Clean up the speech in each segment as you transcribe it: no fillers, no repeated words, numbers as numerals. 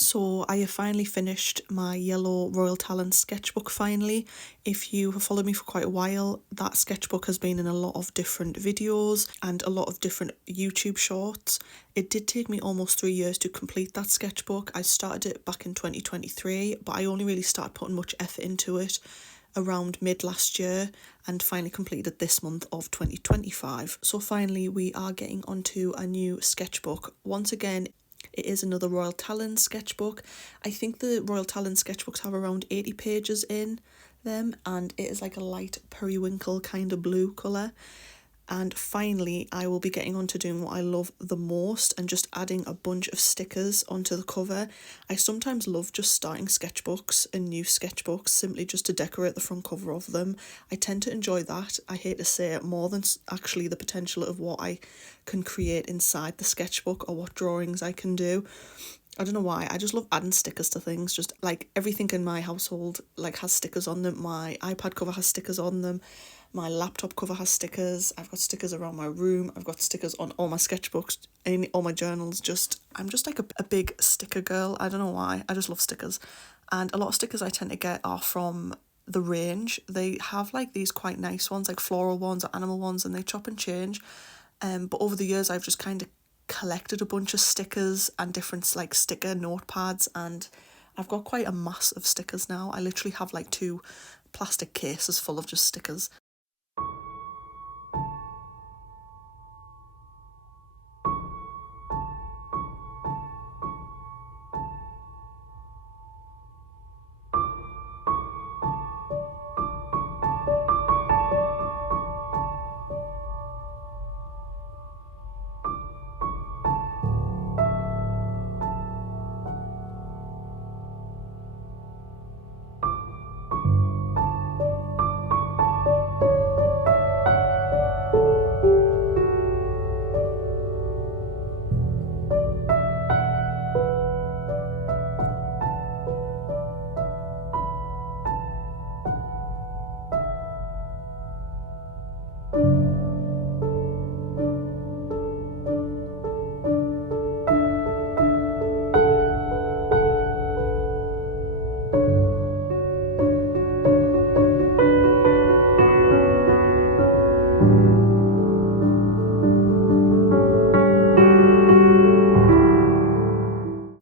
So I have finally finished my yellow Royal Talens sketchbook finally. If you have followed me for quite a while, that sketchbook has been in a lot of different videos and a lot of different YouTube shorts. It did take me almost 3 years to complete that sketchbook. I started it back in 2023, but I only really started putting much effort into it around mid last year and finally completed this month of 2025. So finally we are getting onto a new sketchbook. Once again, it is another Royal Talens sketchbook. I think the Royal Talens sketchbooks have around 80 pages in them, and it is like a light periwinkle kind of blue colour. And finally, I will be getting on to doing what I love the most and just adding a bunch of stickers onto the cover. I sometimes love just starting sketchbooks and new sketchbooks simply just to decorate the front cover of them. I tend to enjoy that, I hate to say it, more than actually the potential of what I can create inside the sketchbook or what drawings I can do. I don't know why, I just love adding stickers to things. Just like everything in my household like has stickers on them. My iPad cover has stickers on them. My laptop cover has stickers. I've got stickers around my room. I've got stickers on all my sketchbooks and all my journals. I'm just like a big sticker girl. I don't know why. I just love stickers. And a lot of stickers I tend to get are from the range. They have like these quite nice ones, like floral ones or animal ones, and they chop and change. But over the years I've just kind of collected a bunch of stickers and different like sticker notepads, and I've got quite a mass of stickers now. I literally have like 2 plastic cases full of just stickers.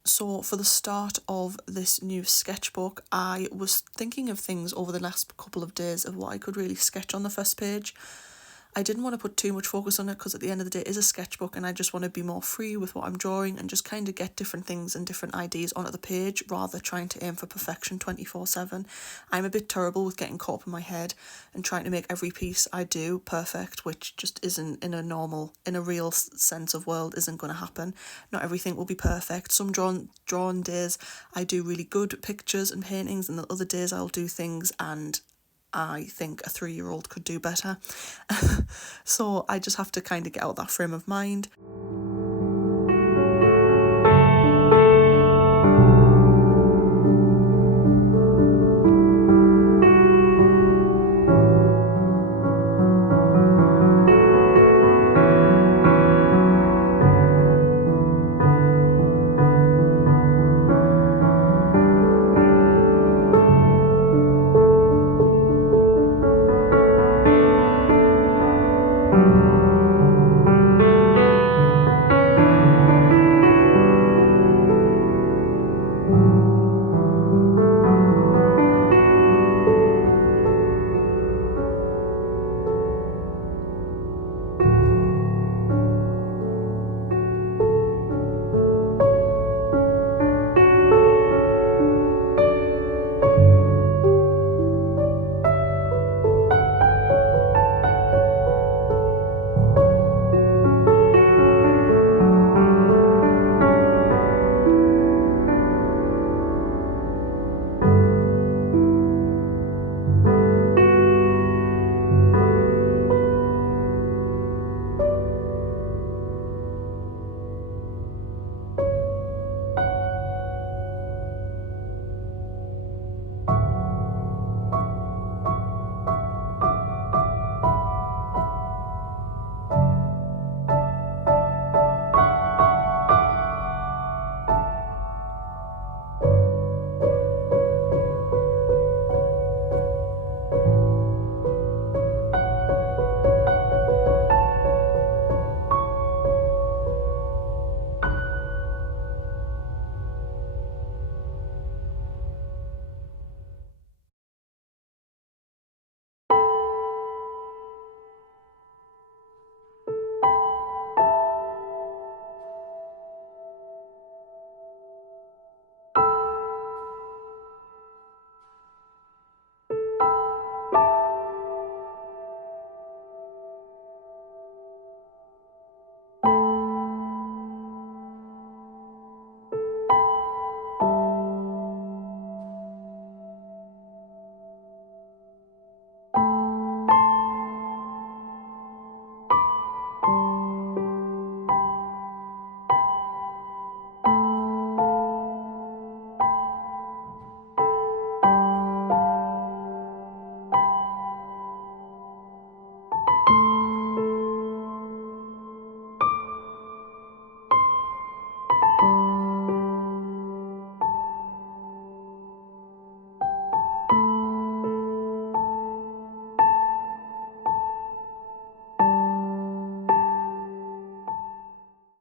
So for the start of this new sketchbook, I was thinking of things over the last couple of days of what I could really sketch on the first page. I didn't want to put too much focus on it because at the end of the day it is a sketchbook and I just want to be more free with what I'm drawing and just kind of get different things and different ideas onto the page rather trying to aim for perfection 24/7. I'm a bit terrible with getting caught up in my head and trying to make every piece I do perfect, which just isn't in a real sense of world isn't going to happen. Not everything will be perfect. Some drawing days I do really good pictures and paintings, and the other days I'll do things and I think a 3-year-old could do better. So I just have to kind of get out of that frame of mind.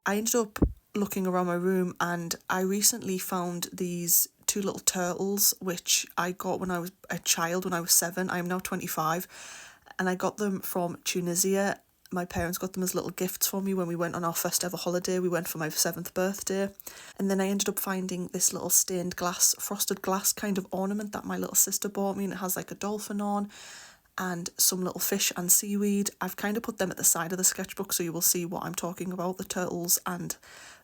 I ended up looking around my room and I recently found these two little turtles which I got when I was a child, when I was 7. I am now 25, and I got them from Tunisia. My parents got them as little gifts for me when we went on our first ever holiday. We went for my 7th birthday, and then I ended up finding this little stained glass, frosted glass kind of ornament that my little sister bought me, and it has like a dolphin on and some little fish and seaweed. I've kind of put them at the side of the sketchbook so you will see what I'm talking about, the turtles and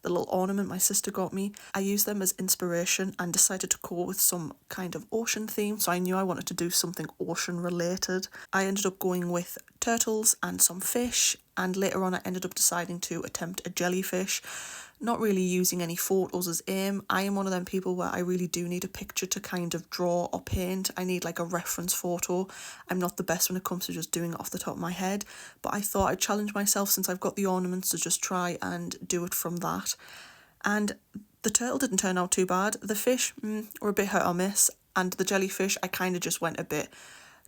the little ornament my sister got me. I used them as inspiration and decided to go with some kind of ocean theme, so I knew I wanted to do something ocean related. I ended up going with turtles and some fish, and later on I ended up deciding to attempt a jellyfish. Not really using any photos as aim. I am one of them people where I really do need a picture to kind of draw or paint. I need like a reference photo. I'm not the best when it comes to just doing it off the top of my head, but I thought I'd challenge myself since I've got the ornaments to just try and do it from that. And the turtle didn't turn out too bad. The fish were a bit hit or miss, and the jellyfish I kind of just went a bit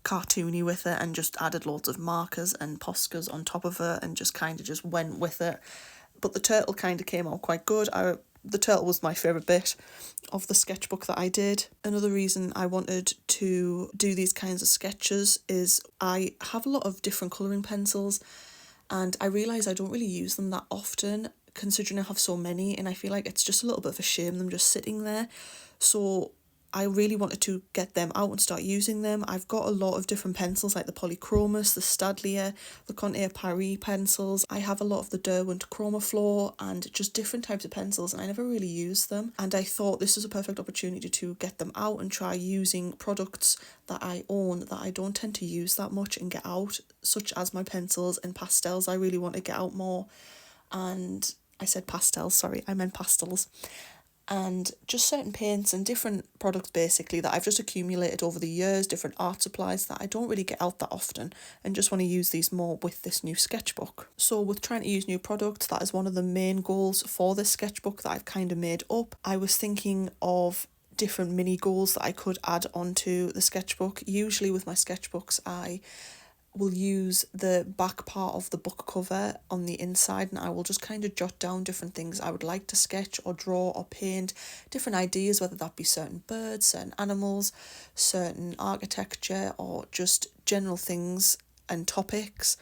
cartoony with it and just added loads of markers and POSCAs on top of it and just kind of just went with it. But the turtle kind of came out quite good. The turtle was my favourite bit of the sketchbook that I did. Another reason I wanted to do these kinds of sketches is I have a lot of different colouring pencils, and I realise I don't really use them that often considering I have so many, and I feel like it's just a little bit of a shame them just sitting there. So I really wanted to get them out and start using them. I've got a lot of different pencils like the Polychromos, the Stadler, the Conte Paris pencils. I have a lot of the Derwent Chromaflow and just different types of pencils, and I never really use them. And I thought this was a perfect opportunity to get them out and try using products that I own that I don't tend to use that much and get out, such as my pencils and pastels. I really want to get out more. And I said pastels, sorry, I meant pastels. And just certain paints and different products basically that I've just accumulated over the years, different art supplies that I don't really get out that often and just want to use these more with this new sketchbook. So with trying to use new products, that is one of the main goals for this sketchbook that I've kind of made up. I was thinking of different mini goals that I could add onto the sketchbook. Usually with my sketchbooks I will use the back part of the book cover on the inside, and I will just kind of jot down different things I would like to sketch or draw or paint, different ideas, whether that be certain birds, certain animals, certain architecture, or just general things and topics.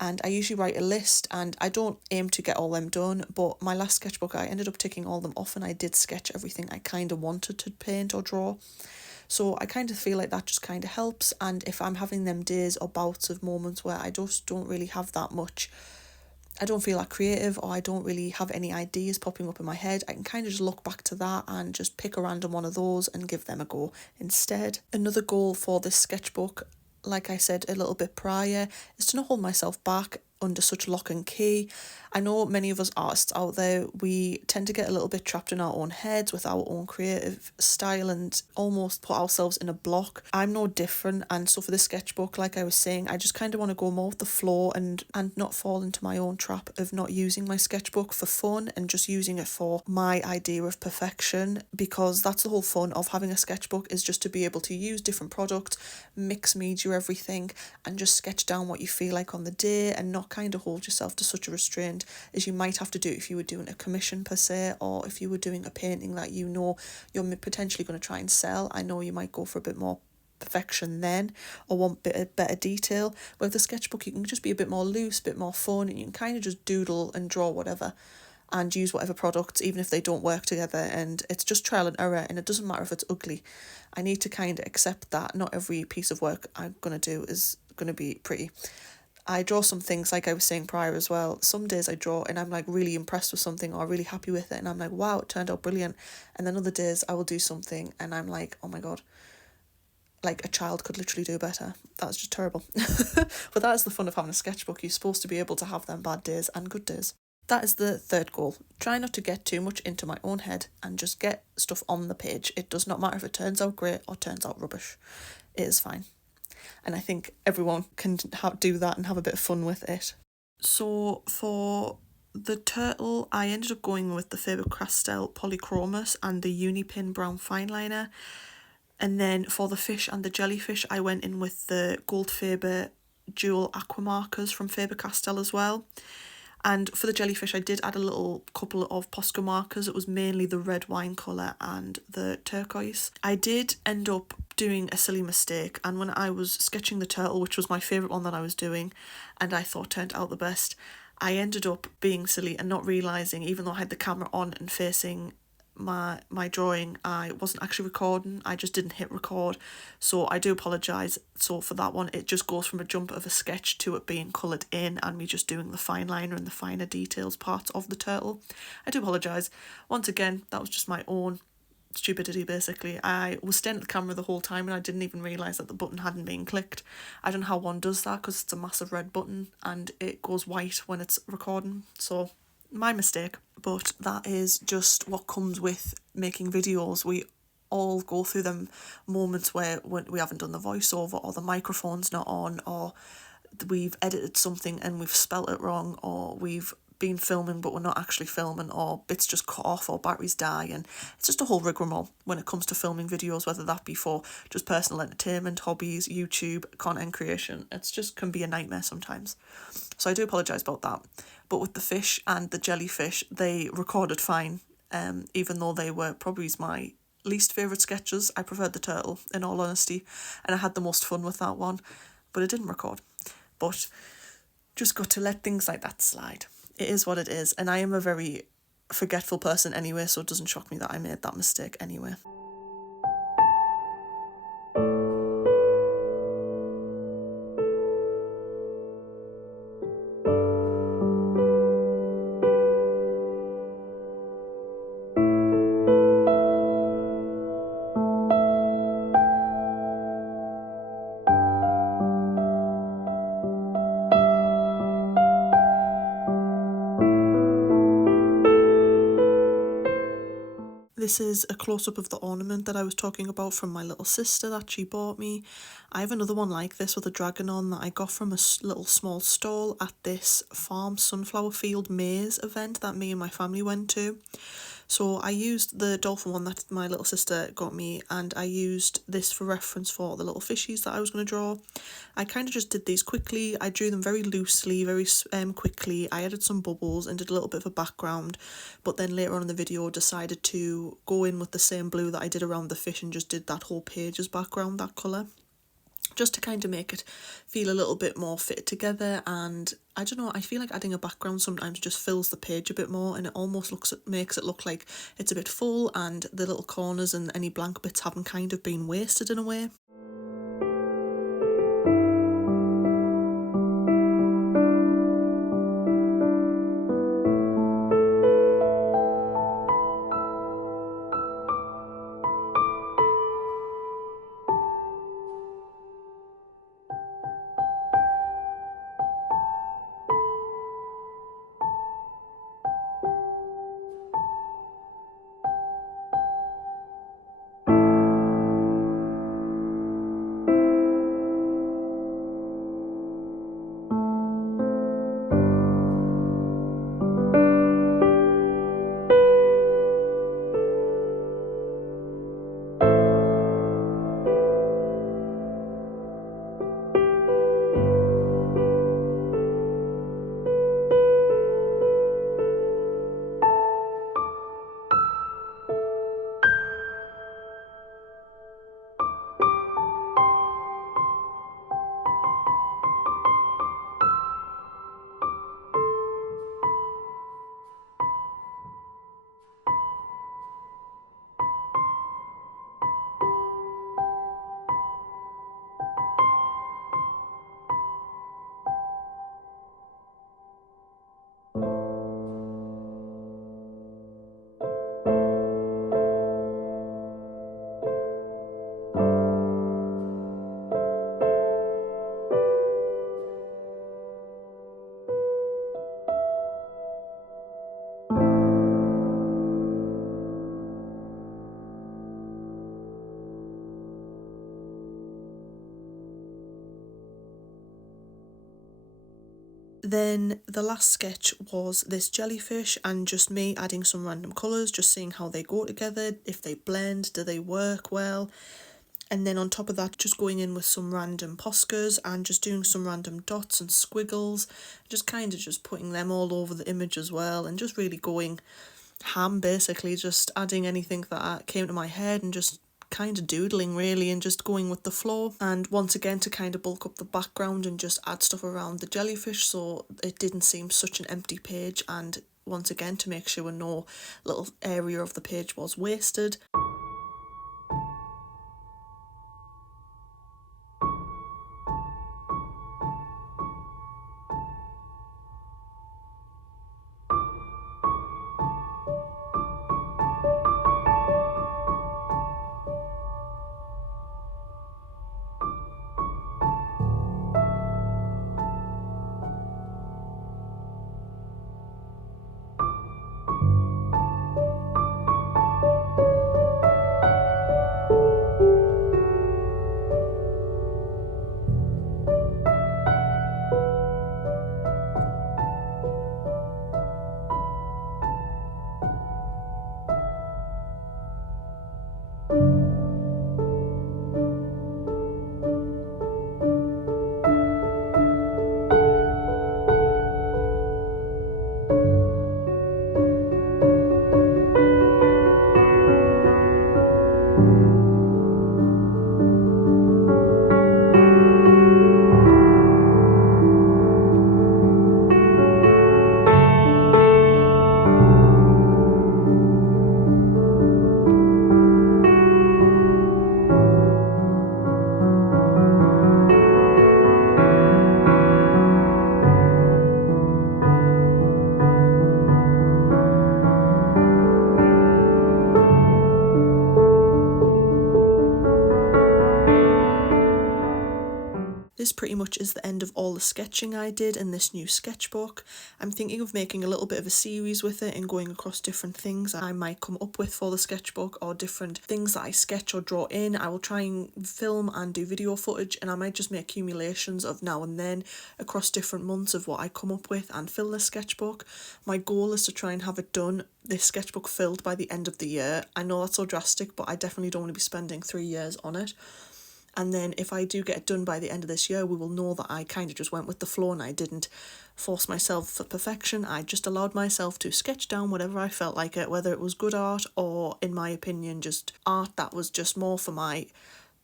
And I usually write a list, and I don't aim to get all them done, but my last sketchbook I ended up ticking all them off and I did sketch everything I kind of wanted to paint or draw. So I kind of feel like that just kind of helps, and if I'm having them days or bouts of moments where I just don't really have that much, I don't feel that creative or I don't really have any ideas popping up in my head, I can kind of just look back to that and just pick a random one of those and give them a go instead. Another goal for this sketchbook, like I said a little bit prior, is to not hold myself back under such lock and key. I know many of us artists out there, we tend to get a little bit trapped in our own heads with our own creative style and almost put ourselves in a block. I'm no different, and so for this sketchbook, like I was saying, I just kind of want to go more with the flow and not fall into my own trap of not using my sketchbook for fun and just using it for my idea of perfection, because that's the whole fun of having a sketchbook, is just to be able to use different products, mix media, everything, and just sketch down what you feel like on the day and not kind of hold yourself to such a restraint as you might have to do if you were doing a commission per se, or if you were doing a painting that you know you're potentially going to try and sell. I know you might go for a bit more perfection then or want better detail. But with the sketchbook you can just be a bit more loose, a bit more fun, and you can kind of just doodle and draw whatever and use whatever products even if they don't work together, and it's just trial and error, and it doesn't matter if it's ugly. I need to kind of accept that not every piece of work I'm going to do is going to be pretty. I draw some things, like I was saying prior as well, some days I draw and I'm like really impressed with something or really happy with it and I'm like, wow, it turned out brilliant. And then other days I will do something and I'm like, oh my god, like a child could literally do better. That's just terrible. But that is the fun of having a sketchbook. You're supposed to be able to have them bad days and good days. That is the third goal. Try not to get too much into my own head and just get stuff on the page. It does not matter if it turns out great or turns out rubbish. It is fine. And I think everyone can do that and have a bit of fun with it. So for the turtle, I ended up going with the Faber Castell Polychromos and the Unipin Brown Fine Liner. And then for the fish and the jellyfish, I went in with the GoldFaber Dual Aqua Markers from Faber Castell as well. And for the jellyfish, I did add a little couple of POSCA markers. It was mainly the red wine colour and the turquoise. I did end up doing a silly mistake, and when I was sketching the turtle, which was my favourite one that I was doing, and I thought turned out the best, I ended up being silly and not realising, even though I had the camera on and facing my drawing, I wasn't actually recording. I just didn't hit record, so I do apologise. So for that one, it just goes from a jump of a sketch to it being coloured in and me just doing the fine liner and the finer details parts of the turtle. I do apologise. Once again, that was just my own stupidity basically. I was staring at the camera the whole time and I didn't even realise that the button hadn't been clicked. I don't know how one does that because it's a massive red button and it goes white when it's recording, so my mistake. But that is just what comes with making videos. We all go through them moments where we haven't done the voiceover, or the microphone's not on, or we've edited something and we've spelt it wrong, or we've been filming but we're not actually filming, or bits just cut off or batteries die, and it's just a whole rigmarole when it comes to filming videos, whether that be for just personal entertainment, hobbies, YouTube, content creation. It's just can be a nightmare sometimes. So I do apologise about that. But with the fish and the jellyfish, they recorded fine, even though they were probably my least favourite sketches. I preferred the turtle, in all honesty, and I had the most fun with that one, but it didn't record. But just got to let things like that slide. It is what it is, and I am a very forgetful person anyway, so it doesn't shock me that I made that mistake anyway. This is a close-up of the ornament that I was talking about from my little sister that she bought me. I have another one like this with a dragon on that I got from a little small stall at this farm sunflower field maze event that me and my family went to. So I used the dolphin one that my little sister got me, and I used this for reference for the little fishies that I was going to draw. I kind of just did these quickly. I drew them very loosely, very quickly. I added some bubbles and did a little bit of a background, but then later on in the video decided to go in with the same blue that I did around the fish and just did that whole page as background, that colour, just to kind of make it feel a little bit more fitted together. And I don't know, I feel like adding a background sometimes just fills the page a bit more, and it almost makes it look like it's a bit full and the little corners and any blank bits haven't kind of been wasted in a way. Then the last sketch was this jellyfish and just me adding some random colours, just seeing how they go together, if they blend, do they work well. And then on top of that, just going in with some random POSCAs and just doing some random dots and squiggles, just kind of just putting them all over the image as well, and just really going ham, basically, just adding anything that came to my head and just kind of doodling really and just going with the flow. And once again, to kind of bulk up the background and just add stuff around the jellyfish so it didn't seem such an empty page, and once again to make sure no little area of the page was wasted. This pretty much is the end of all the sketching I did in this new sketchbook. I'm thinking of making a little bit of a series with it and going across different things I might come up with for the sketchbook, or different things that I sketch or draw in. I will try and film and do video footage, and I might just make accumulations of now and then across different months of what I come up with and fill the sketchbook. My goal is to try and have it done, this sketchbook filled, by the end of the year. I know that's so drastic, but I definitely don't want to be spending 3 years on it. And then if I do get it done by the end of this year, we will know that I kind of just went with the flow and I didn't force myself for perfection. I just allowed myself to sketch down whatever I felt like it, whether it was good art or, in my opinion, just art that was just more for my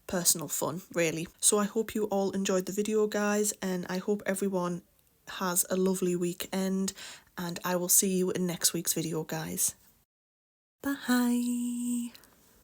personal fun, really. So I hope you all enjoyed the video, guys, and I hope everyone has a lovely weekend, and I will see you in next week's video, guys. Bye.